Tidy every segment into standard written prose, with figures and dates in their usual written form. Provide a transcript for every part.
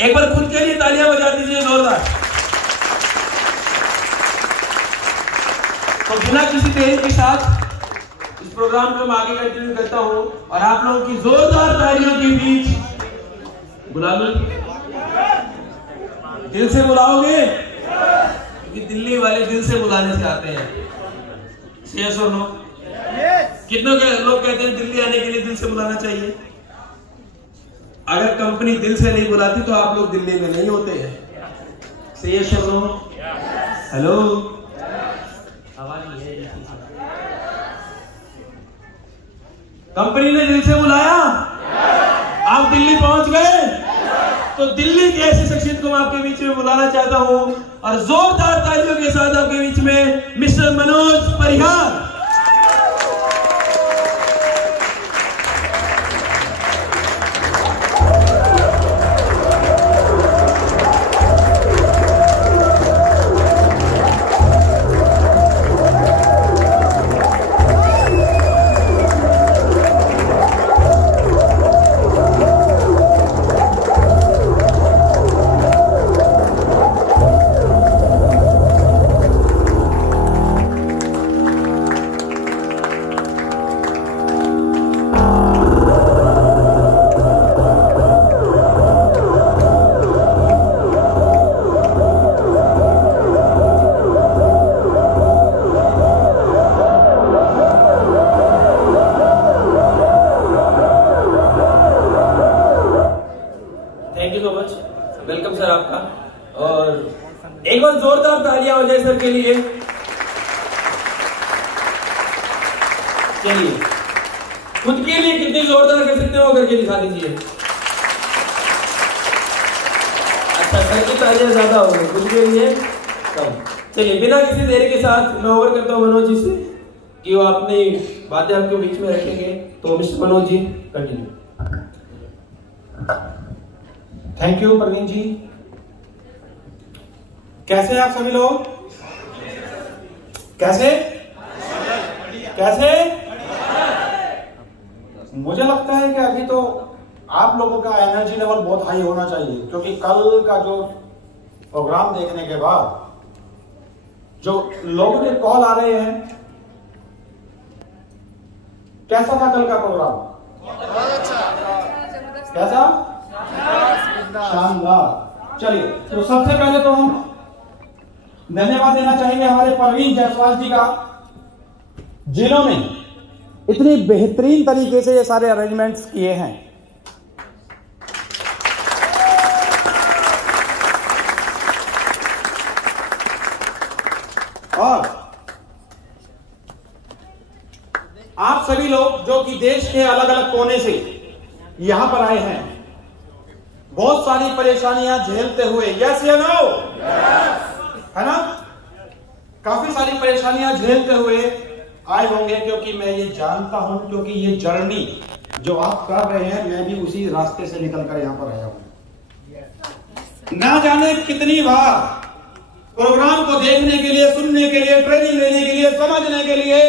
एक बार खुद के लिए तालियां बजा दीजिए जोरदार। तो बिना किसी देरी के साथ इस प्रोग्राम को मैं आगे कंटिन्यू करता हूं और आप लोगों की जोरदार तालियों के बीच बुला लूं। दिल से बुलाओगे? क्योंकि दिल्ली वाले दिल से बुलाने से आते हैं। यस और नो? कितनों के लोग कहते हैं दिल्ली आने के लिए दिल से बुलाना चाहिए? अगर कंपनी दिल से नहीं बुलाती तो आप लोग दिल्ली में नहीं होते हैं। यस और नो? हेलो, आवाज नहीं है। कंपनी ने दिल से बुलाया, आप दिल्ली पहुंच गए, तो दिल्ली के ऐसे शख्सियत को मैं आपके बीच में बुलाना चाहता हूं और जोरदार तालियों के साथ आपके बीच में मिस्टर मनोज परिहार। वेलकम सर आपका, और एक बार जोरदार तालियां हो जाए सर के लिए। चलिए, खुद के लिए कितनी जोरदार कर सकते हो करके दिखा दीजिए। अच्छा, सर की तालियां ज्यादा हो गई, खुद के लिए कम। चलिए, बिना किसी देरी के साथ मैं ओवर करता हूं मनोज जी से कि वो अपनी बातें आपके बीच में रखेंगे। तो mister Manoj ji continue. Thank you Praveen ji. कैसे हैं आप सभी लोग? कैसे कैसे? मुझे लगता है कि अभी तो आप लोगों का एनर्जी लेवल बहुत हाई होना चाहिए, क्योंकि कल का जो प्रोग्राम देखने के बाद जो लोगों के कॉल आ रहे हैं, कैसा था कल का प्रोग्राम? कैसा? शानदार। चलिए, तो सबसे पहले तो हम धन्यवाद देना चाहेंगे हमारे प्रवीण जायसवाल जी का, जिन्होंने इतनी बेहतरीन तरीके से ये सारे अरेंजमेंट्स किए हैं। और आप सभी लोग जो कि देश के अलग अलग कोने से यहां पर आए हैं, बहुत सारी परेशानियां झेलते हुए, यस या नो? है ना? काफी सारी परेशानियां झेलते हुए आए होंगे, क्योंकि मैं ये जानता हूं, क्योंकि ये जर्नी जो आप कर रहे हैं, मैं भी उसी रास्ते से निकलकर यहां पर आया हूं। ना जाने कितनी बार प्रोग्राम को देखने के लिए, सुनने के लिए, ट्रेनिंग लेने के लिए, समझने के लिए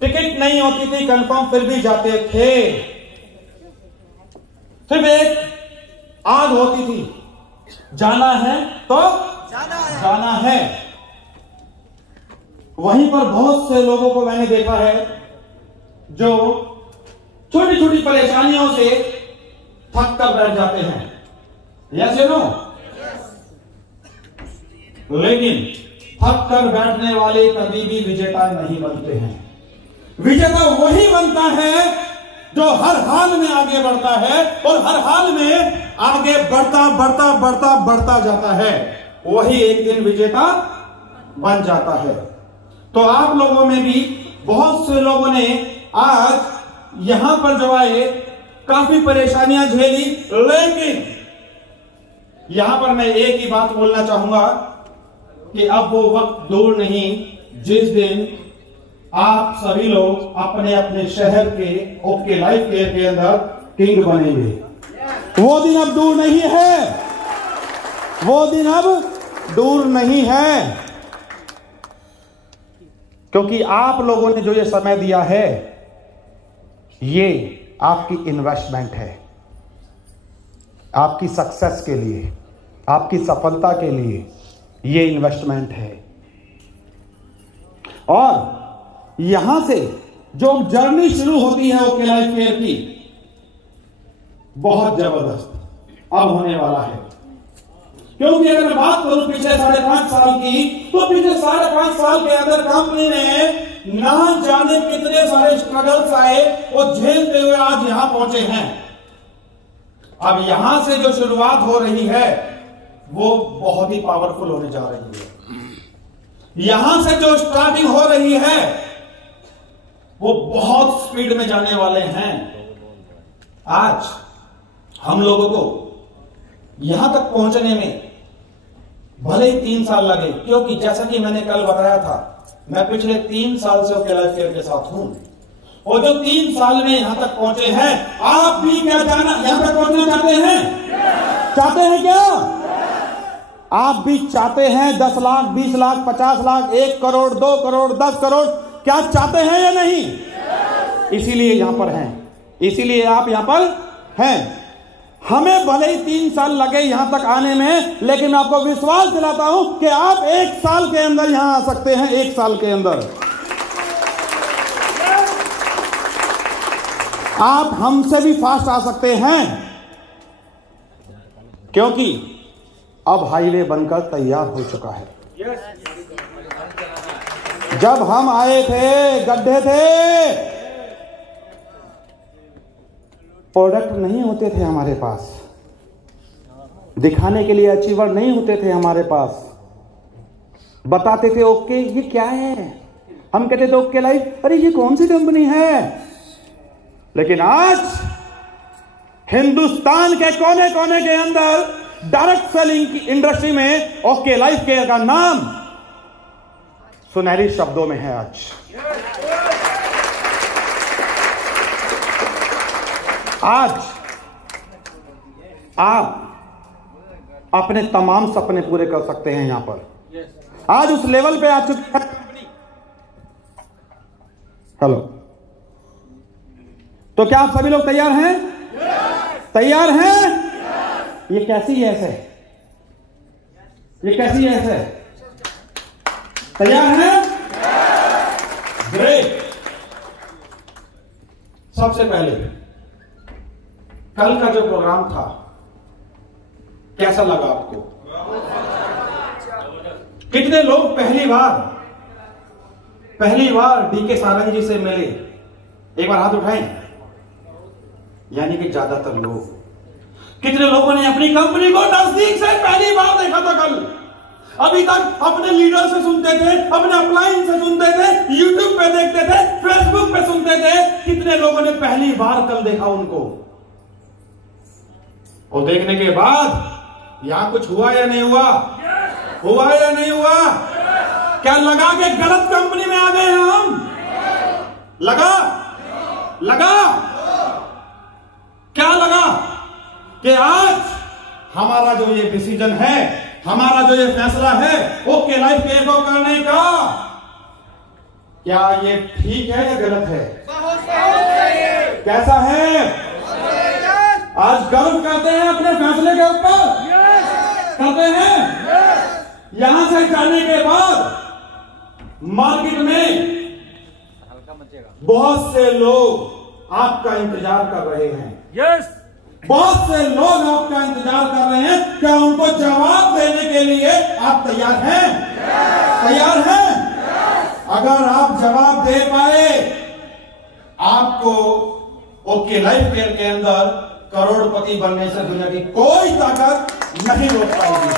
टिकट नहीं होती थी कंफर्म, फिर भी जाते थे। सिर्फ एक आग होती थी, जाना है तो जाना है। वहीं पर बहुत से लोगों को मैंने देखा है जो छोटी छोटी परेशानियों से थक कर बैठ जाते हैं, यस या नो? लेकिन थक कर बैठने वाले कभी भी विजेता नहीं बनते हैं। विजेता वही बनता है जो हर हाल में आगे बढ़ता है, और हर हाल में आगे बढ़ता बढ़ता बढ़ता बढ़ता जाता है, वही एक दिन विजेता बन जाता है। तो आप लोगों में भी बहुत से लोगों ने आज यहां पर जो आए, काफी परेशानियां झेली, लेकिन यहां पर मैं एक ही बात बोलना चाहूंगा कि अब वो वक्त दूर नहीं जिस दिन आप सभी लोग अपने अपने शहर के ओके लाइफ केयर के अंदर किंग बनेंगे। वो दिन अब दूर नहीं है, वो दिन अब दूर नहीं है, क्योंकि आप लोगों ने जो ये समय दिया है, ये आपकी इन्वेस्टमेंट है। आपकी सक्सेस के लिए, आपकी सफलता के लिए ये इन्वेस्टमेंट है। और यहां से जो जर्नी शुरू होती है ओके लाइफ केयर की, बहुत जबरदस्त अब होने वाला है। क्योंकि अगर मैं बात करूं पिछले 5.5 साल की, तो पिछले 5.5 साल के अंदर कंपनी ने ना जाने कितने सारे स्ट्रगल्स आए और झेलते हुए आज यहां पहुंचे हैं। अब यहां से जो शुरुआत हो रही है वो बहुत ही पावरफुल होने जा रही है। यहां से जो स्टार्टिंग हो रही है वो बहुत स्पीड में जाने वाले हैं। आज हम लोगों को यहां तक पहुंचने में भले ही 3 साल लगे, क्योंकि जैसा कि मैंने कल बताया था, मैं पिछले 3 साल से ओके लाइफ केयर के साथ हूं, और जो 3 साल में यहां तक पहुंचे हैं, आप भी क्या जाना यहां तक पहुंचना चाहते हैं? चाहते हैं क्या? आप भी चाहते हैं 10 लाख, 20 लाख, 50 लाख, 1 करोड़, 2 करोड़, 10 करोड़, क्या चाहते हैं या नहीं? इसीलिए यहां पर हैं, इसीलिए आप यहां पर हैं। हमें भले ही 3 साल लगे यहां तक आने में, लेकिन मैं आपको विश्वास दिलाता हूं कि आप 1 साल के अंदर यहां आ सकते हैं। 1 साल के अंदर आप हमसे भी फास्ट आ सकते हैं, क्योंकि अब हाईवे बनकर तैयार हो चुका है। जब हम आए थे गड्ढे थे, प्रोडक्ट नहीं होते थे हमारे पास, दिखाने के लिए अचीवर नहीं होते थे हमारे पास। बताते थे ओके ये क्या है, हम कहते थे ओके लाइफ, अरे ये कौन सी कंपनी है। लेकिन आज हिंदुस्तान के कोने कोने के अंदर डायरेक्ट सेलिंग की इंडस्ट्री में ओके लाइफ केयर का नाम सुनहरी शब्दों में है। आज आप अपने तमाम सपने पूरे कर सकते हैं यहां पर। आज उस लेवल पे आ चुकी है। हेलो, तो क्या आप सभी लोग तैयार हैं? तैयार हैं? ये कैसी ऐस है? ये कैसी ऐस है? तैयार हैं? ग्रेट। सबसे पहले कल का जो प्रोग्राम था कैसा लगा आपको? कितने लोग पहली बार डीके सारंग जी से मिले? एक बार हाथ उठाएं। यानी कि ज्यादातर लोग। कितने लोगों ने अपनी कंपनी को नजदीक से पहली बार देखा था कल? अभी तक अपने लीडर से सुनते थे, अपने अपलाइन से सुनते थे, यूट्यूब पे देखते थे, फेसबुक पे सुनते थे। कितने लोगों ने पहली बार कल देखा उनको? और देखने के बाद यहां कुछ हुआ या नहीं हुआ? हुआ या नहीं हुआ? क्या लगा कि गलत कंपनी में आ गए हैं हम? लगा? क्या लगा कि आज हमारा जो ये डिसीजन है, हमारा जो ये फैसला है ओके लाइफ केयर को करने का, क्या ये ठीक है या गलत है? कैसा है? आज गर्व करते हैं अपने फैसले के ऊपर? करते हैं? यहां से जाने के बाद मार्केट में बहुत से लोग आपका इंतजार कर रहे हैं। बहुत से लोग आपका इंतजार कर रहे हैं। क्या उनको जवाब देने के लिए आप तैयार हैं? तैयार हैं? अगर आप जवाब दे पाए, आपको ओके लाइफ केयर के अंदर करोड़पति बनने से दुनिया की कोई ताकत नहीं रोक पाएगी।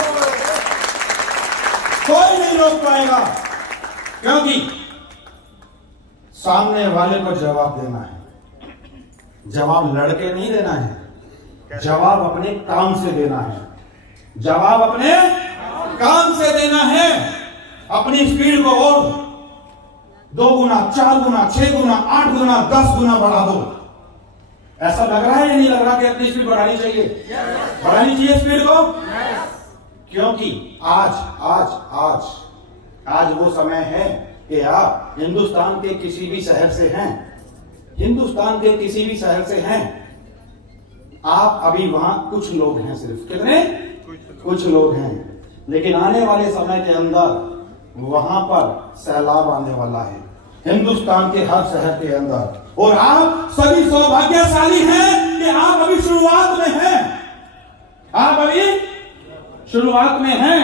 कोई नहीं रोक पाएगा, क्योंकि सामने वाले को जवाब देना है। जवाब लड़के नहीं देना है, जवाब अपने काम से देना है। जवाब अपने काम से देना है। अपनी स्पीड को और 2 गुना, 4 गुना, 6 गुना, 8 गुना, 10 गुना बढ़ा दो। ऐसा लग रहा है या नहीं लग रहा कि अपनी स्पीड बढ़ानी चाहिए? बढ़ानी चाहिए स्पीड को, क्योंकि आज वो समय है कि आप हिंदुस्तान के किसी भी शहर से हैं, हिंदुस्तान के किसी भी शहर से हैं, आप अभी वहां कुछ लोग हैं, सिर्फ कितने कुछ लोग हैं, लेकिन आने वाले समय के अंदर वहां पर सैलाब आने वाला है हिंदुस्तान के हर शहर के अंदर। और आप सभी सौभाग्यशाली हैं कि आप अभी शुरुआत में हैं, आप अभी शुरुआत में हैं।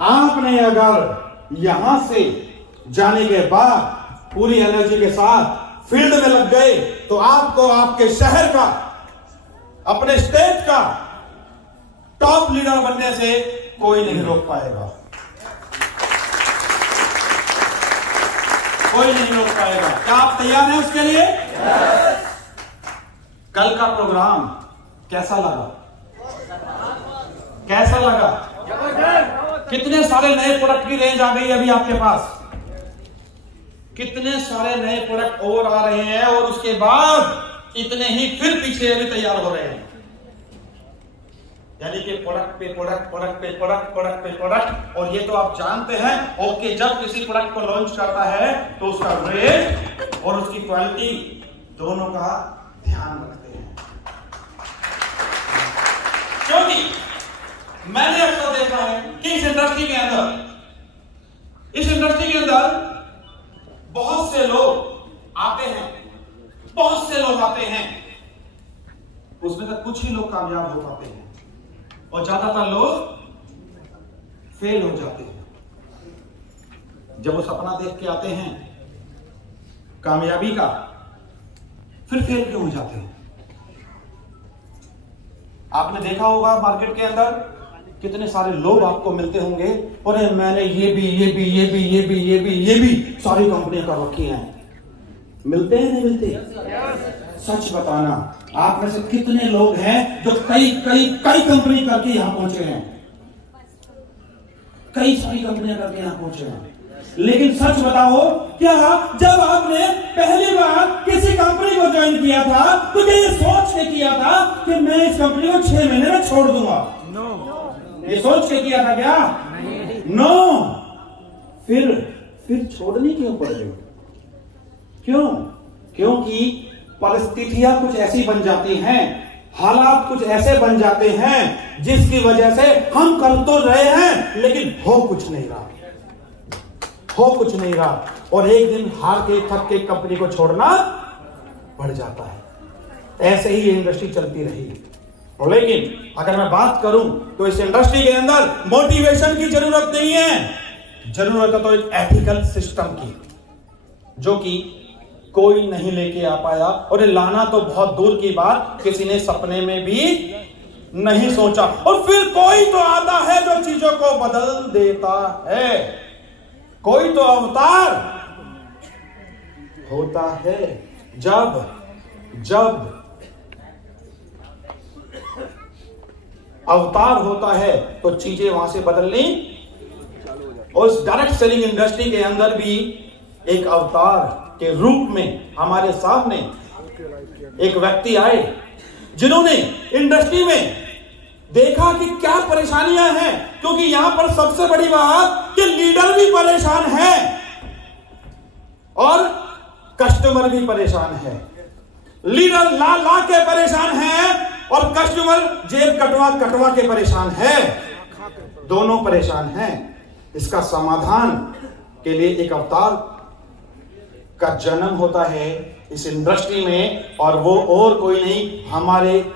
आपने अगर यहां से जाने के बाद पूरी एनर्जी के साथ फील्ड में लग गए तो आपको आपके शहर का, अपने स्टेट का टॉप लीडर बनने से कोई नहीं रोक पाएगा, कोई नहीं रोक पाएगा। क्या आप तैयार हैं उसके लिए? कल का प्रोग्राम कैसा लगा? कैसा लगा? कितने सारे नए प्रोडक्ट की रेंज आ गई अभी आपके पास, कितने सारे नए प्रोडक्ट और आ रहे हैं, और उसके बाद इतने ही फिर पीछे अभी तैयार हो रहे हैं। यानी कि प्रोडक्ट पे प्रोडक्ट, प्रोडक्ट पे प्रोडक्ट, प्रोडक्ट पे प्रोडक्ट। और ये तो आप जानते हैं ओके, जब किसी प्रोडक्ट को लॉन्च करता है तो उसका रेट और उसकी क्वालिटी दोनों का ध्यान रखते हैं। क्योंकि मैंने अक्सर देखा है कि इस इंडस्ट्री के अंदर बहुत से लोग आते हैं, बहुत से लोग आते हैं, उसमें से कुछ ही लोग कामयाब हो पाते हैं और ज्यादातर लोग फेल हो जाते हैं। जब वो सपना देख के आते हैं कामयाबी का, फिर फेल क्यों हो जाते हैं? आपने देखा होगा मार्केट के अंदर कितने सारे लोग आपको मिलते होंगे, और मैंने ये भी सारी कंपनियां कर रखी हैं। मिलते हैं नहीं मिलते? सच बताना, आप में से कितने लोग हैं जो कई कंपनी करके यहां पहुंचे हैं, कई सारी कंपनियां करके यहां पहुंचे हैं। लेकिन सच बताओ, क्या जब आपने पहली बार किसी कंपनी को ज्वाइन किया था तो क्या ये सोच के किया था कि मैं इस कंपनी को 6 महीने में छोड़ दूंगा? ये सोच के किया था क्या? नो। फिर छोड़नी क्यों पड़ गई? क्यों? क्योंकि परिस्थितियां कुछ ऐसी बन जाती हैं, हालात कुछ ऐसे बन जाते हैं जिसकी वजह से हम कर तो रहे हैं लेकिन हो कुछ नहीं रहा, और एक दिन हार के थक के कंपनी को छोड़ना पड़ जाता है। ऐसे ही ये इंडस्ट्री चलती रही। और लेकिन अगर मैं बात करूं तो इस इंडस्ट्री के अंदर मोटिवेशन की जरूरत नहीं है, जरूरत है तो एक एथिकल सिस्टम की, जो कि कोई नहीं लेके आ पाया, और लाना तो बहुत दूर की बात, किसी ने सपने में भी नहीं सोचा। और फिर कोई तो आता है जो चीजों को बदल देता है, कोई तो अवतार होता है। जब अवतार होता है तो चीजें वहां से बदलनी। और इस डायरेक्ट सेलिंग इंडस्ट्री के अंदर भी एक अवतार के रूप में हमारे सामने एक व्यक्ति आए जिन्होंने इंडस्ट्री में देखा कि क्या परेशानियां हैं, क्योंकि यहां पर सबसे बड़ी बात कि लीडर भी परेशान है और कस्टमर भी परेशान है। लीडर ला के परेशान है और कस्टमर जेब कटवा के परेशान है, दोनों परेशान हैं। इसका समाधान के लिए एक अवतार का जन्म होता है इस इंडस्ट्री में, और वो और कोई नहीं, हमारे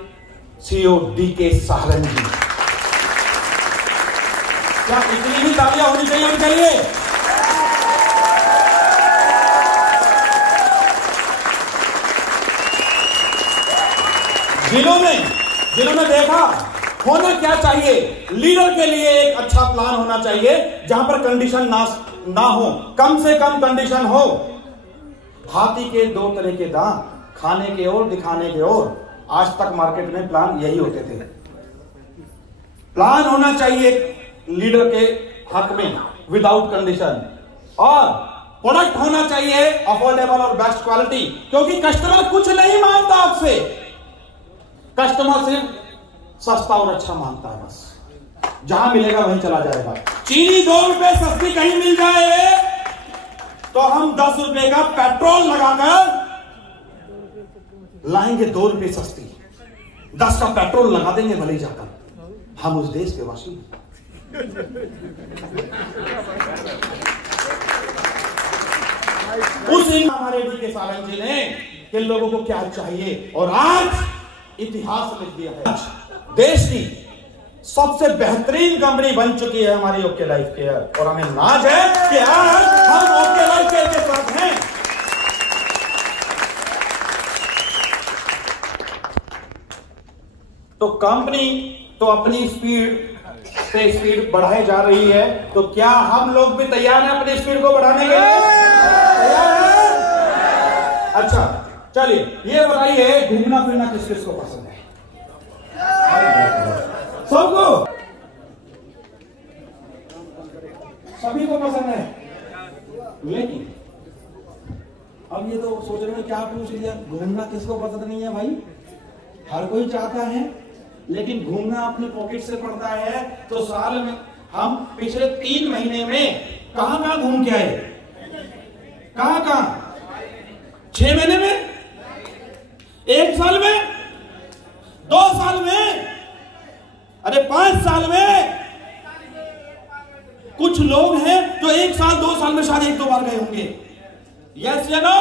सीईओ डीके सहारण जी। क्या इतनी भी तालियां होनी चाहिए उनके लिए? जिन्होंने देखा होना क्या चाहिए, लीडर के लिए एक अच्छा प्लान होना चाहिए जहां पर कंडीशन ना हो, कम से कम कंडीशन हो। हाथी के 2 तरह के दांत, खाने के और दिखाने के और। आज तक मार्केट में प्लान यही होते थे। प्लान होना चाहिए लीडर के हक में विदाउट कंडीशन, और प्रोडक्ट होना चाहिए अफोर्डेबल और बेस्ट क्वालिटी, क्योंकि कस्टमर कुछ नहीं मांगता आपसे, कस्टमर सिर्फ सस्ता और अच्छा मांगता है। बस जहां मिलेगा वहीं चला जाएगा। चीनी 2 रुपए सस्ती कहीं मिल जाए तो हम 10 रुपए का पेट्रोल लगाकर लाएंगे 2 रुपए सस्ती। 10 का पेट्रोल लगा देंगे भले जाकर, हम उस देश के वासी हैं। उस हमारे डी के सारंग जी ने कि लोगों को क्या चाहिए, और आज इतिहास लिख दिया है। देश की सबसे बेहतरीन कंपनी बन चुकी है हमारी ओके लाइफ केयर, और हमें नाज है कि आज हम ओके लाइफ केयर के साथ हैं। तो कंपनी तो अपनी स्पीड बढ़ाई जा रही है, तो क्या हम लोग भी तैयार हैं अपनी स्पीड को बढ़ाने के लिए? तैयार हैं? अच्छा चलिए ये बताइए, घूमना फिरना किस किस को पसंद है? सबको, सभी को पसंद है। लेकिन अब ये तो सोच रहे हैं क्या पूछ लिया, घूमना किसको पसंद नहीं है भाई? हर कोई चाहता है, लेकिन घूमना अपने पॉकेट से पड़ता है। तो साल में हम पिछले 3 महीने में कहां कहां घूम के आए? कहां कहां? 6 महीने में, 1 साल में, 2 साल में, अरे 5 साल में। कुछ लोग हैं जो 1 साल 2 साल में शायद 1-2 बार गए होंगे। यस या नो?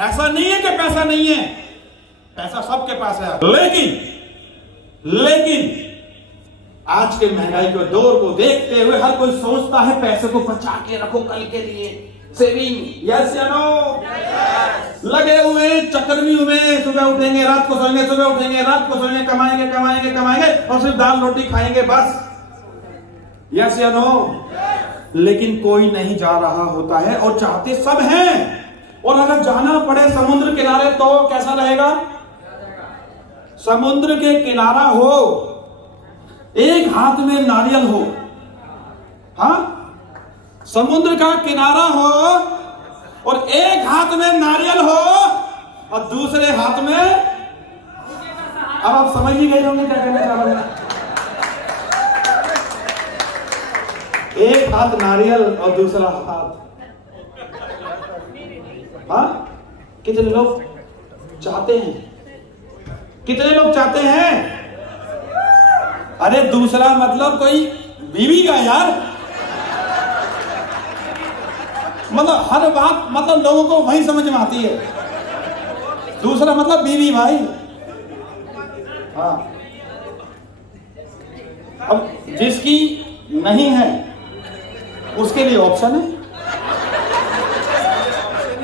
ऐसा नहीं है कि पैसा नहीं है, पैसा सबके पास है। लेकिन आज के महंगाई के दौर को देखते हुए हर कोई सोचता है पैसे को बचा के रखो कल के लिए, सेविंग। यस या नो? लगे हुए चक्रव्यूह में, सुबह उठेंगे रात को सोएंगे, सुबह उठेंगे रात को सोएंगे, कमाएंगे और सिर्फ दाल रोटी खाएंगे बस। यस या नो? लेकिन कोई नहीं जा रहा होता है, और चाहते सब हैं। और अगर जाना पड़े समुद्र किनारे तो कैसा रहेगा? समुद्र के किनारा हो, एक हाथ में नारियल हो, हाँ, समुद्र का किनारा हो और एक हाथ में नारियल हो और दूसरे हाथ में, अब आप समझ ही गए होंगे क्या कहना चाह रहा हूं। एक हाथ नारियल और दूसरा हाथ, हाँ, कितने लोग चाहते हैं? कितने लोग चाहते हैं? अरे दूसरा मतलब कोई बीवी का यार, मतलब हर बात मतलब लोगों को वही समझ में आती है। दूसरा मतलब बीवी भाई, हाँ। अब जिसकी नहीं है उसके लिए ऑप्शन है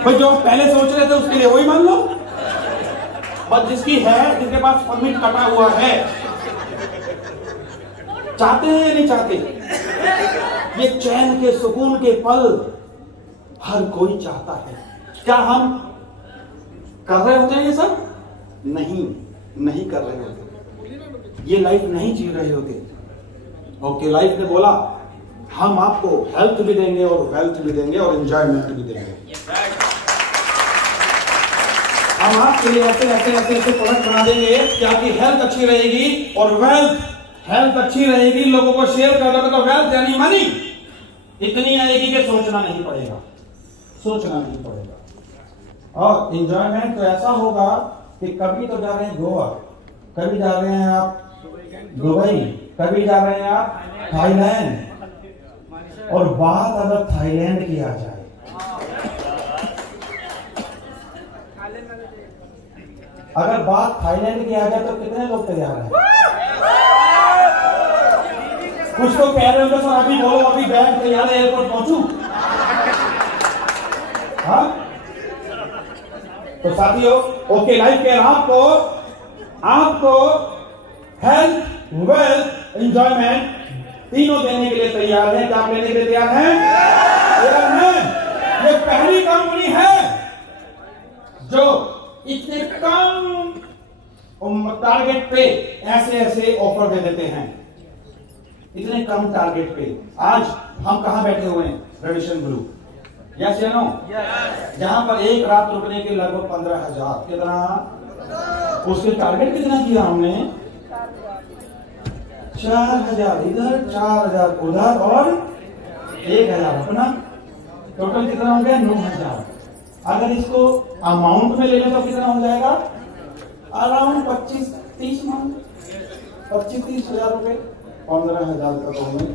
भाई, जो पहले सोच रहे थे उसके लिए वही मान लो। बस जिसकी है, जिसके पास परमिट कटा हुआ है, चाहते हैं या नहीं चाहते? ये चैन के सुकून के पल हर कोई चाहता है। क्या हम कर रहे होते हैं ये सब? नहीं कर रहे होते, ये लाइफ नहीं जी रहे होते। ओके लाइफ ने बोला हम आपको हेल्थ भी देंगे और वेल्थ भी देंगे और एंजॉयमेंट भी देंगे। हम आपके लिए ऐसे प्रोडक्ट बना देंगे कि आपकी हेल्थ अच्छी रहेगी और हेल्थ अच्छी रहेगी, लोगों को शेयर कर दोगे तो वेल्थ यानी मनी इतनी आएगी कि सोचना नहीं पड़ेगा। और एंजॉयमेंट तो ऐसा होगा कि कभी तो जा रहे हैं गोवा, कभी जा रहे हैं आप दुबई, कभी जा रहे हैं आप थाईलैंड, और बात अगर थाईलैंड की आ जाए, अगर बात थाईलैंड की आ जाए तो कितने लोग तैयार हैं? कुछ तो कह रहे होंगे सर अभी बोलो, अभी बैग तैयार है, एयरपोर्ट पहुंचू। हाँ, तो साथियों ओके लाइफ केयर आपको हेल्थ, वेल्थ, एंजॉयमेंट तीनों देने के लिए तैयार है। क्या लेने के लिए तैयार है? ये पहली कंपनी है जो इतने कम टारगेट पे ऐसे ऑफर दे देते हैं, इतने कम टारगेट पे। आज हम कहां बैठे हुए हैं? रेडिएशन ग्रुप, यस या नो? जहां पर एक रात रुकने के लगभग 15,000, कितना? उसके टारगेट कितना किया हमने? 4,000 इधर, 4,000 उधर और 1,000 अपना, टोटल कितना हो गया? 9,000। अगर इसको अमाउंट में ले लें तो कितना हो जाएगा? अराउंड 30 मान 25-30 हजार रुपए 15,000 का होंगे।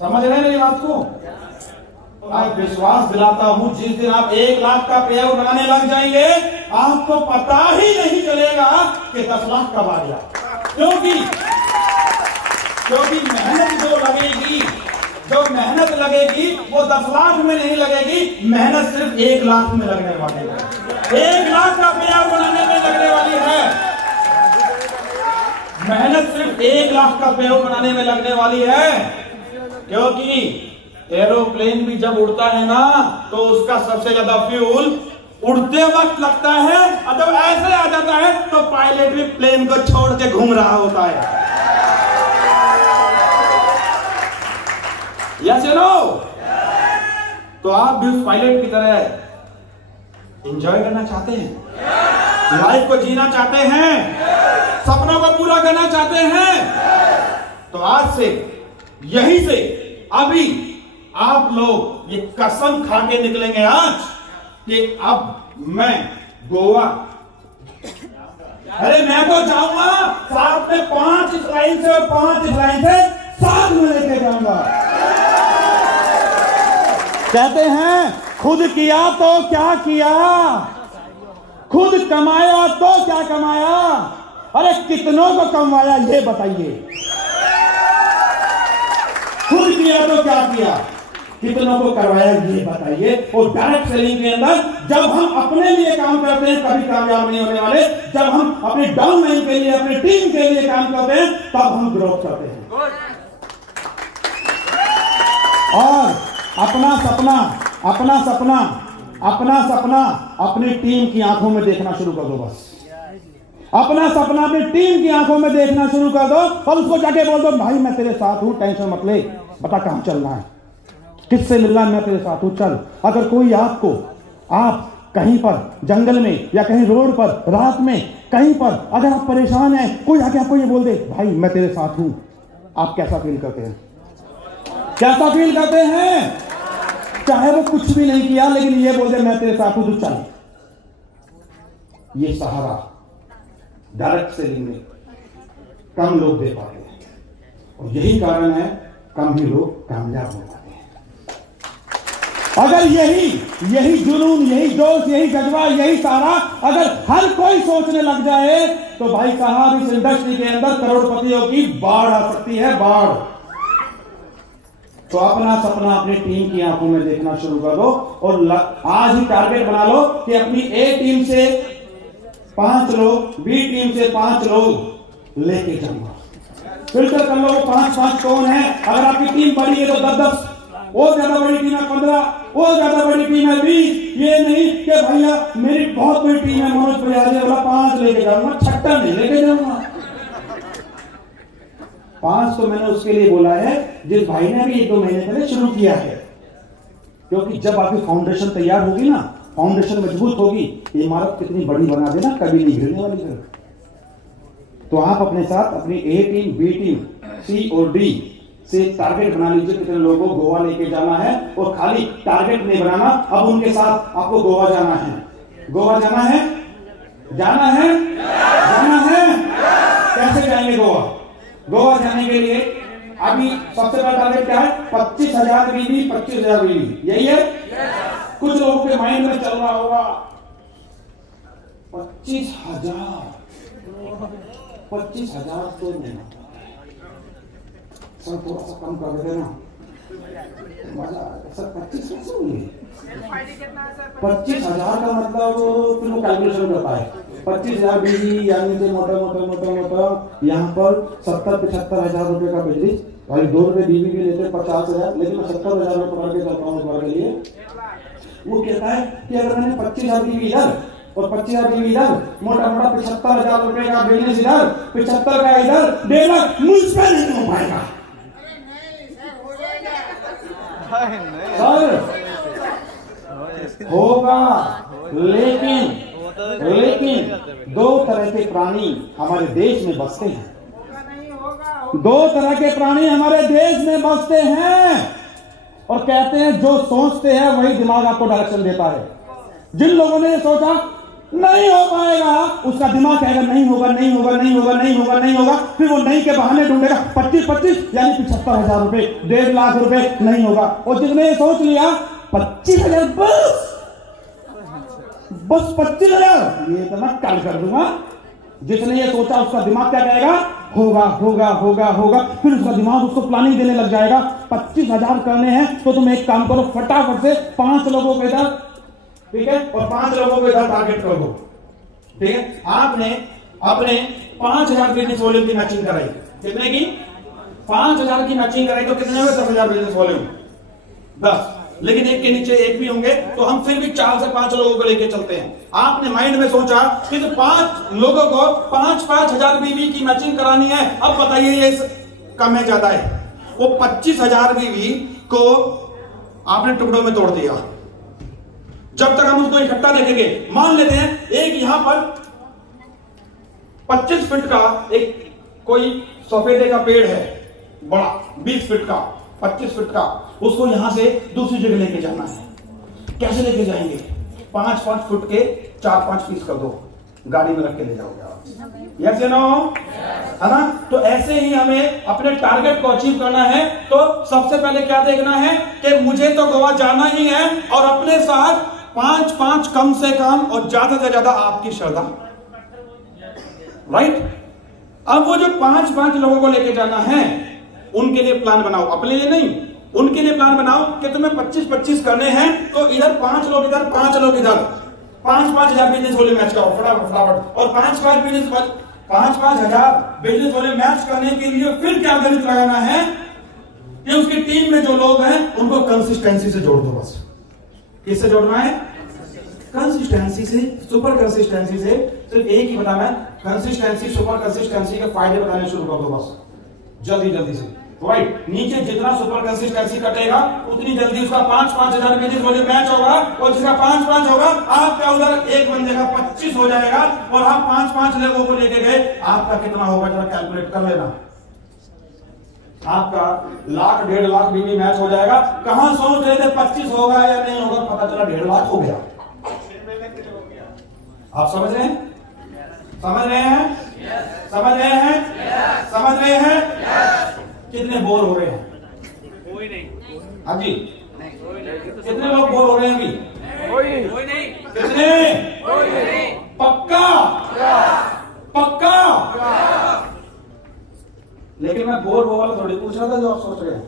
समझ रहे हैं मेरी बात को? आप विश्वास दिलाता हूं, जिस दिन आप 1 लाख का पे आउट बनाने लग जाएंगे आपको पता ही नहीं चलेगा कि 10 लाख कब आ गया। क्योंकि मेहनत लगेगी वो 10 लाख में नहीं लगेगी, मेहनत सिर्फ 1 लाख में लगने वाली है। 1 लाख का पे आउट बनाने में लगने वाली है मेहनत, सिर्फ 1 लाख का पे आउट बनाने में लगने वाली है। क्योंकि एरोप्लेन भी जब उड़ता है ना तो उसका सबसे ज्यादा फ्यूल उड़ते वक्त लगता है, और जब ऐसे आ जाता है तो पायलट भी प्लेन को छोड़ के घूम रहा होता है। यस या नो? तो आप भी उस पायलट की तरह एंजॉय करना चाहते हैं, लाइफ को जीना चाहते हैं, सपनों को पूरा करना चाहते हैं, तो आज से यहीं से अभी आप लोग ये कसम खा के निकलेंगे आज कि अब मैं गोवा, अरे मैं तो जाऊंगा साथ में 5 इस लाइन से और 5 इस लाइन से साथ में लेके जाऊंगा। कहते हैं खुद किया तो क्या किया, खुद कमाया तो क्या कमाया, अरे कितनों को कमाया ये बताइए। खुद किया तो क्या किया, कितनों को करवाया ये बताइए। और डायरेक्ट सेलिंग के अंदर जब हम अपने लिए काम करते हैं कभी कामयाब नहीं होने वाले, जब हम अपने डाउनलाइन के लिए, अपनी टीम के लिए काम करते हैं तब हम ग्रोथ करते हैं। और अपना सपना अपनी टीम की आंखों में देखना शुरू कर दो। बस अपना सपना अपनी टीम की आंखों में देखना शुरू कर दो और उसको जाके बोल दो भाई मैं तेरे साथ हूं, टेंशन मत ले, बता कहां चलना है, किससे मिलना है, मैं तेरे साथ हूं, चल। अगर कोई आप कहीं पर जंगल में या कहीं रोड पर रात में कहीं पर अगर आप परेशान हैं, कोई आके आपको ये बोल दे भाई मैं तेरे साथ हूं, आप कैसा फील करते हैं? कैसा फील करते हैं? चाहे वो कुछ भी नहीं किया लेकिन ये बोल दे मैं तेरे साथ हूं, तो चल। ये सहारा डायरेक्ट सेलिंग में कम लोग दे पाते हैं और यही कारण है कम ही लोग कामयाब हो पाते हैं। अगर यही जुनून, यही जोश, यही जज्बा, यही सहारा अगर हर कोई सोचने लग जाए तो भाई साहब इस इंडस्ट्री के अंदर करोड़पतियों की बाढ़ आ सकती है, बाढ़। तो अपना सपना अपनी टीम की आंखों में देखना शुरू कर दो और आज ही टारगेट बना लो कि अपनी ए टीम से 5 लोग, बी टीम से 5 लोग लेके जाऊंगा। फिल्टर कर लो 5-5 कौन है। अगर आपकी टीम बड़ी है तो 10-10, वो ज्यादा बड़ी टीम है 15, वो ज्यादा बड़ी टीम है 20। ये नहीं कि भैया मेरी बहुत बड़ी टीम है मनोज प्रयारी वाला 5 लेके जाऊंगा, 6 नहीं लेके जाऊंगा। 5 तो मैंने उसके लिए बोला है जिस भाई ने अभी 1-2 महीने पहले शुरू किया है, क्योंकि जब आपकी फाउंडेशन तैयार होगी ना, फाउंडेशन मजबूत होगी, इमारत कितनी बड़ी बना देना कभी नहीं गिरने वाली है। तो आप अपने साथ अपनी ए टीम, बी टीम, सी और डी से टारगेट बना लीजिए कितने लोगों को गोवा लेके जाना है। और खाली टारगेट नहीं बनाना, अब उनके साथ आपको गोवा जाना है। गोवा जाना है, जाना है, जाना है। कैसे जाएंगे गोवा? गोवा जाने के लिए अभी सबसे बड़ा टारगेट क्या है? 25,000 बीवी, 25,000 बीवी, यही है। कुछ लोगों के माइंड में चल रहा होगा 25,000 तो नहीं, सर थोड़ा सा कम कर देते ना, सर 25 कैसे हुई? 25,000 का मतलब फिर वो कैलकुलेशन करता है 25,000 बीवी, यानी कि मोटा यहाँ पर 70-75,000 रुपए का बिजली, भाई 2 रुपए बीवी भी लेते हैं 50,000, लेकिन मैं 70,000 रुपए पकड़ के चलता हूँ के लिए। वो कहता है कि अगर मैंने 25,000 बीवी इधर और 25,000 बीवी इधर, मोटा 75,000 रुपए का बिजनेस इधर, 75 का इधर, 1.5 लाख मुझसे नहीं हो पाएगा सर। होगा, लेकिन 2 तरह के प्राणी हमारे देश में बसते हैं। 2 तरह के प्राणी हमारे देश में बसते हैं और कहते हैं जो सोचते हैं वही दिमाग आपको डायरेक्शन देता है। जिन लोगों ने सोचा नहीं हो पाएगा। उसका दिमाग कहेगा नहीं होगा, नहीं होगा, नहीं होगा, नहीं होगा, नहीं होगा। फिर वो नहीं के बहाने ढूंढेगा। 25 यानी 75,000 रुपए, 1.5 लाख रुपए, नहीं होगा। और जिसने ये सोच लिया 25,000 बस 25,000 ये इतना काल कर दूंगा। जिसने ये सोचा उसका दिमाग क्या कहेगा, होगा होगा होगा होगा। फिर उसका दिमाग उसको प्लानिंग देने लग जाएगा। 25,000 करने हैं तो तुम एक काम करो, फटाफट से 5 लोगों के इधर, ठीक है, और 5 लोगों को इधर टारगेट कर दो, ठीक है। आपने अपने 5,000 बिजनेस वॉल्यूम की मैचिंग कराई। कितने की? 5,000 की मैचिंग कराई तो कितने में? 10,000 बिजनेस वॉल्यूम 10। लेकिन एक के नीचे एक भी होंगे तो हम फिर भी 4 से 5 लोगों को लेके चलते हैं। आपने माइंड में सोचा कि तो 5 लोगों को 5,000 बीवी की मैचिंग करानी है। अब बताइए ये कम है ज्यादा है? वो 25,000 बीवी को आपने टुकड़ों में तोड़ दिया। जब तक हम उसको इकट्ठा देखेंगे, मान लेते हैं एक यहां पर 25 फीट का एक कोई सफेदे का पेड़ है, बड़ा 20 फीट का, 25 फीट का, उसको यहां से दूसरी जगह लेके जाना है। कैसे लेके जाएंगे? 5-5 फुट के 4-5 पीस कर दो, गाड़ी में रख के ले जाओगे आप। यस या नो? है ना? तो ऐसे ही हमें अपने टारगेट को अचीव करना है। तो सबसे पहले क्या देखना है कि मुझे तो गोवा जाना ही है और अपने साथ 5-5 कम से कम और ज्यादा से ज्यादा आपकी श्रद्धा, राइट। अब वो जो 5-5 लोगों को लेके जाना है उनके लिए प्लान बनाओ, अपने लिए नहीं, उनके लिए प्लान बनाओ कि तुम्हें 25-25 करने हैं तो इधर 5 लोग इधर, 5 लोग इधर, 5,000 बिजनेस वॉल्यूम मैच करो फटाफट। और 5,000 बिजनेस वॉल्यूम मैच करने के लिए फिर क्या गणित लगाना है कि उसकी टीम में जो लोग हैं उनको कंसिस्टेंसी से जोड़ दो। बस किससे जोड़ना है? कंसिस्टेंसी से, सुपर कंसिस्टेंसी से। सिर्फ एक ही बताना है, कंसिस्टेंसी, सुपर कंसिस्टेंसी के फायदे बताने शुरू कर दो बस, जल्दी जल्दी से, राइट। नीचे जितना सुपर कंसिस्टेंसी कटेगा उतनी जल्दी उसका 5,000 बिजनेस वॉल्यूम मैच होगा। और जिसका 5-5 होगा आपका उधर एक बंदे का 25 हो जाएगा। और आप 5-5 लोगों को लेके गए, आपका कितना होगा जरा कैलकुलेट कर लेना। आपका 1,00,000 1.5 लाख बीवी मैच हो जाएगा। कहां सोच रहे थे 25 होगा या नहीं होगा, पता चला 1.5 लाख हो गया। आप समझ रहे हैं? समझ रहे हैं? समझ रहे हैं? समझ रहे हैं? कितने बोर हो रहे हैं? कोई नहीं। हाँ जी, कितने लोग बोर हो रहे हैं अभी? कोई नहीं। कितने? कोई नहीं। पक्का? पक्का? लेकिन मैं बोर वो वाला थोड़ी पूछ रहा था जो आप सोच रहे हैं।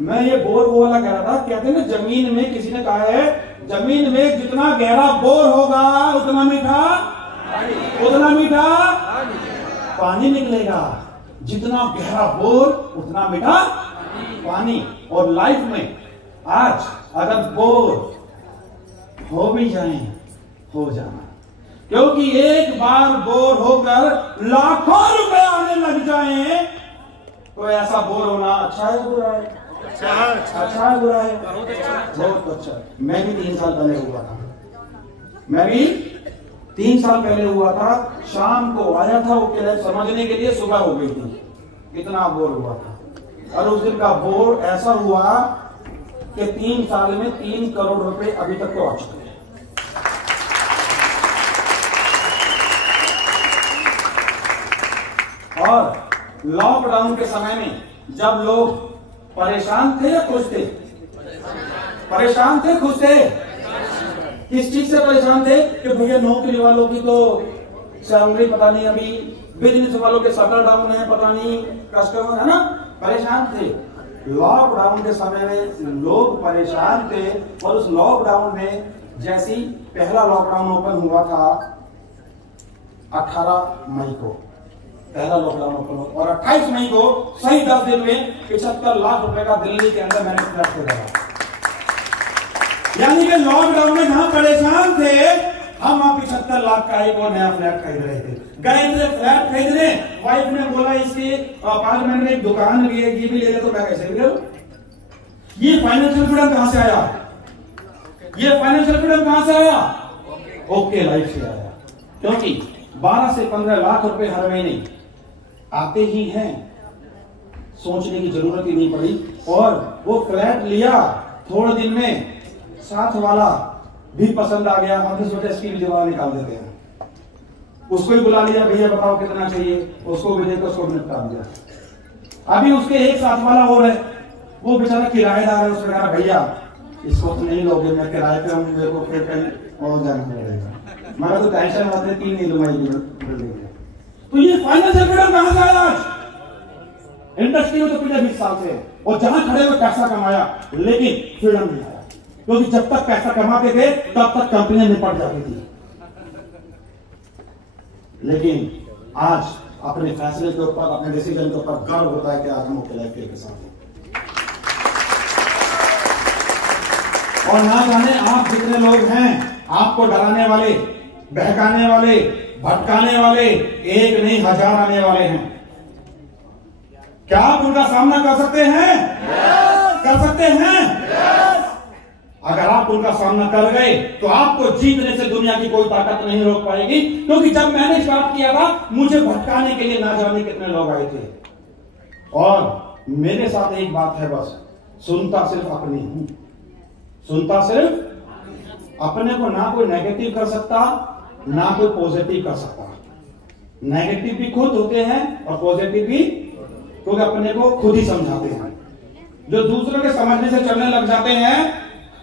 मैं ये बोर वो वाला कह रहा था, कहते हैं ना जमीन में, किसी ने कहा है जमीन में जितना गहरा बोर होगा उतना मीठा, उतना मीठा पानी निकलेगा। जितना गहरा बोर उतना मीठा पानी। और लाइफ में आज अगर बोर हो भी जाए, हो जाना, क्योंकि एक बार बोर होकर लाखों रुपए आने लग जाए तो ऐसा बोर होना अच्छा है बुरा है? अच्छा है बुरा है? बहुत अच्छा। मैं भी 3 साल पहले हुआ था, मैं भी 3 साल पहले हुआ था। शाम को आया था वो समझने के लिए, सुबह हो गई थी, इतना बोर हुआ था। और उस दिन का बोर ऐसा हुआ कि 3 साल में 3 करोड़ रुपए अभी तक तो आ चुके हैं। और लॉकडाउन के समय में जब लोग परेशान थे या खुश थे? परेशान थे, खुश थे? किस चीज से परेशान थे कि भैया नौकरी वालों की तो सैलरी पता नहीं, अभी बिजनेस वालों के शटर डाउन है, पता नहीं कस्टमर, है ना, परेशान थे। लॉकडाउन के समय में लोग परेशान थे। और उस लॉकडाउन में जैसी पहला लॉकडाउन ओपन हुआ था 18 मई को, पहला लॉकडाउन ओपन हुआ, और 28 मई को सही 10 दिन में 75 लाख रुपए का दिल्ली के अंदर मैंने फ्लैट खरीदा। यानी कि लॉकडाउन में जहां परेशान थे हम 75 लाख का एक और नया फ्लैट खरीद रहे थे। गए थे फ्लैट खरीदने, वाइफ ने बोला इसके अपार्टमेंट में एक दुकान भी है, ये भी ले ले, तो मैं कैसे ले लूं? ये फाइनेंशियल फ्रीडम कहां से आया? ये फाइनेंशियल फ्रीडम कहां से आया? ओके लाइफ से आया। क्योंकि 12 से 15 लाख रुपए हर महीने आते ही हैं, सोचने की जरूरत ही नहीं पड़ी। और वो फ्लैट लिया, थोड़े दिन में साथ वाला भी पसंद आ गया, हमने सोचा इसकी भी जवाब निकाल देते हैं। उसको ही बुला लिया, भैया बताओ कितना चाहिए, उसको भी देकर उसको निपटा दिया। अभी उसके एक साथ वाला और है, वो बेचारा किराएदार है, उसने कहा भैया इसको तो नहीं लोगे, मैं किराए पे हूँ, मेरे को फिर कहीं और जाना पड़ेगा। मैं तो टेंशन होते 3 नहीं लूंगा। तो ये फाइनेंशियल फ्रीडम कहां से आया? आज इंडस्ट्री में तो पिछले 20 साल से, और जहां खड़े हुए पैसा कमाया, लेकिन फ्रीडम नहीं आया, क्योंकि जब तक पैसा कमाते थे तब तक कंपनियां निपट जाती थी। लेकिन आज अपने फैसले के ऊपर, अपने डिसीजन के ऊपर गर्व होता है कि आज हम ओके लाइफ के साथ हैं। और ना जाने आप जितने लोग हैं, आपको डराने वाले, बहकाने वाले, भटकाने वाले एक नहीं 1000 आने वाले हैं। क्या आप उनका सामना कर सकते हैं? कर सकते हैं। अगर आप उनका सामना कर गए तो आपको जीतने से दुनिया की कोई ताकत नहीं रोक पाएगी, क्योंकि जब मैंने स्टार्ट किया था मुझे भटकाने के लिए ना जाने कितने लोग आए थे। और मेरे साथ एक बात है, बस सुनता सिर्फ अपनी हूं, सुनता सिर्फ अपने को। ना कोई नेगेटिव कर सकता, ना कोई पॉजिटिव कर सकता। नेगेटिव भी खुद होते हैं और पॉजिटिव भी, क्योंकि अपने को खुद ही समझाते हैं। जो दूसरों के समझने से चलने लग जाते हैं,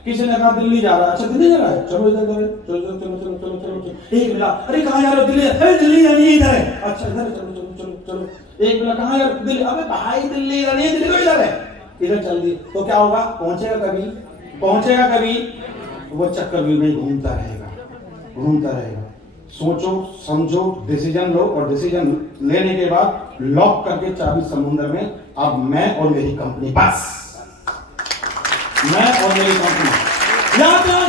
किसी ने कहा दिल्ली जा रहा है, अच्छा दिल्ली जा रहा है, चलो इधर चलो चलो चलो चलो चलो चलो। एक मिला, अरे कहां जा रहे हो? दिल्ली। अरे दिल्ली नहीं, इधर है। अच्छा इधर, चलो चलो चलो चलो। एक मिला, कहां जा रहे हो? दिल्ली। अबे भाई दिल्ली नहीं, दिल्ली तो इधर है, इधर चल दी। तो क्या होगा? पहुंचेगा कभी, पहुंचेगा कभी, वो चक्कर भी नहीं घूमता रहेगा, घूमता रहेगा। सोचो, समझो, डिसीजन लो, और डिसीजन लेने के बाद लॉक करके चाबी समुद्र में, अब मैं और मेरी कंपनी, बस मैं और मेरी कंपनी।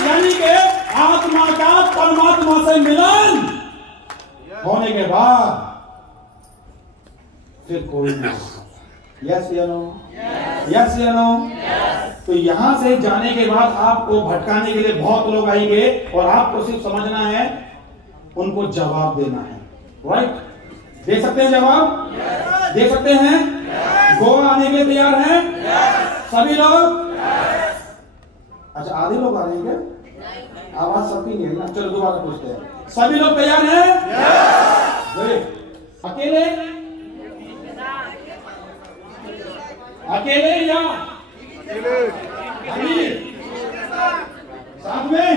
यानी कि आत्मा का परमात्मा से मिलन होने के बाद फिर कोई नहीं। यस या नो? यस या नो? तो यहां से जाने के बाद आपको भटकाने के लिए बहुत लोग आएंगे, और आपको सिर्फ समझना है, उनको जवाब देना है। राइट? दे सकते हैं जवाब? दे सकते हैं? गोवा आने के तैयार हैं सभी लोग? अच्छा आधे लोग आ रहे हैं क्या? आवाज सबकी नहीं है ना? चलो दोबारा पूछते हैं, सभी लोग तैयार हैं? अकेले अकेले या साथ में?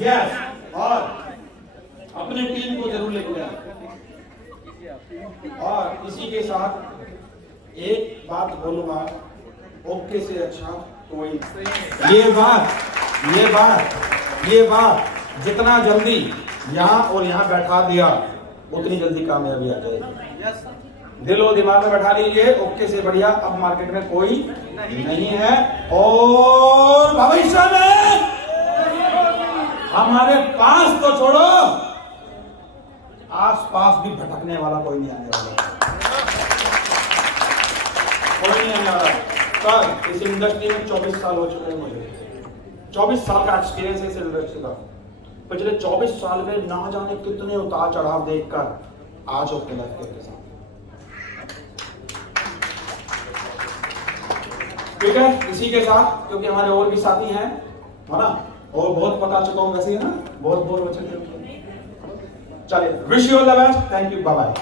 यस। और अपने टीम को जरूर लेके आए। और इसी के साथ एक बात बोलूंगा, ओके से अच्छा कोई। ये बात जितना जल्दी यहां और यहां बैठा दिया, उतनी जल्दी कामयाबी आ जाएगी। दिल और दिमाग में बैठा लीजिए, ओके से बढ़िया अब मार्केट में कोई नहीं है। और भविष्य में हमारे पास तो छोड़ो, आस पास भी भटकने वाला कोई नहीं आने वाला, कोई नहीं आने वाला। सर इस इंडस्ट्री में 24 साल हो चुके हैं, मुझे 24 साल का एक्सपीरियंस है इस इंडस्ट्री का। पिछले 24 साल में ना जाने कितने उतार चढ़ाव देखकर आज ओके लाइफ के साथ। ठीक है, इसी के साथ, क्योंकि हमारे और भी साथी हैं, है ना, और बहुत बता चुका हूं वैसे, है ना, बहुत बोर हो चुके हैं। चलिए, wish you all the best, thank you, bye bye.